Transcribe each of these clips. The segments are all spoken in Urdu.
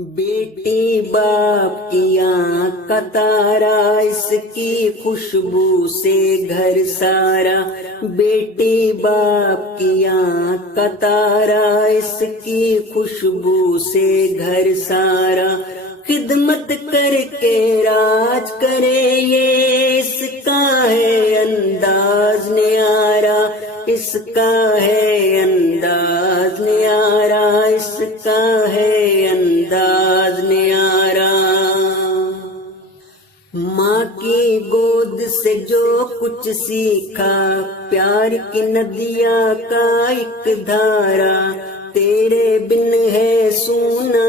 بیٹی باپ کی آنکھ کا تارا، اس کی خوشبو سے گھر سارا۔ بیٹی باپ کی آنکھ کا تارا، اس کی خوشبو سے گھر سارا۔ خدمت کر کے راج کرے یہ، اس کا ہے انداز نیارا، اس کا ہے انداز نیارا، اس کا ہے انداز نیارا۔ ماں کی گود سے جو کچھ سیکھا، پیار کی ندیاں کا ایک دھارا۔ تیرے بن ہے سونا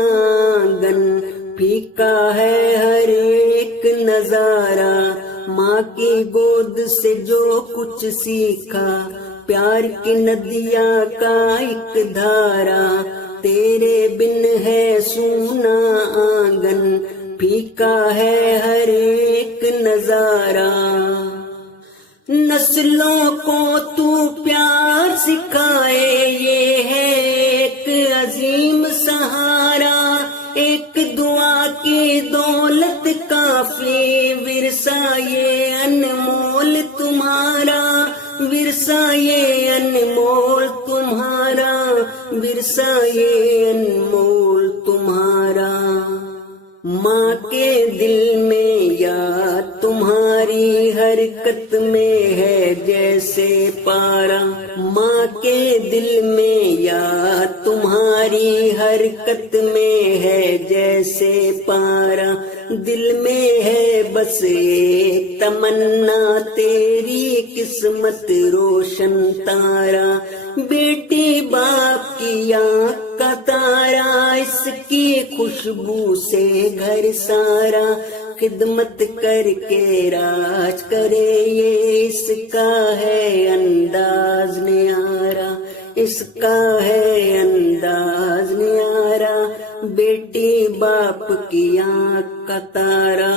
آنگن، پھیکا ہے ہر ایک نظارہ۔ ماں کی گود سے جو کچھ سیکھا، پیار کی ندیاں کا ایک دھارا۔ تیرے بن ہے سونا آنگن، پھیکا ہے ہر ایک نظارہ۔ نسلوں کو تو پیار سکھائے، یہ ہے ایک عظیم سہارا۔ ایک دعا کی دولت کافی، ورثہ یہ انمول تمہارا، ورثہ یہ انمول تمہارا، ورثہ یہ انمول تمہارا۔ ماں کے دل میں یاد تمہاری حرکت میں ہے جیسے پارا۔ ماں کے دل میں یاد تمہاری حرکت میں ہے جیسے پارا۔ دل میں ہے بس ایک تمنا، تیری قسمت روشن تارا۔ بیٹی باپ کی آنکھ کا تارا، اس کی خوشبو سے گھر سارا۔ خدمت کر کے راج کرے یہ، اس کا ہے انداز نیارا، اس کا ہے انداز نیارا۔ بیٹی باپ کی آنکھ کا تارا۔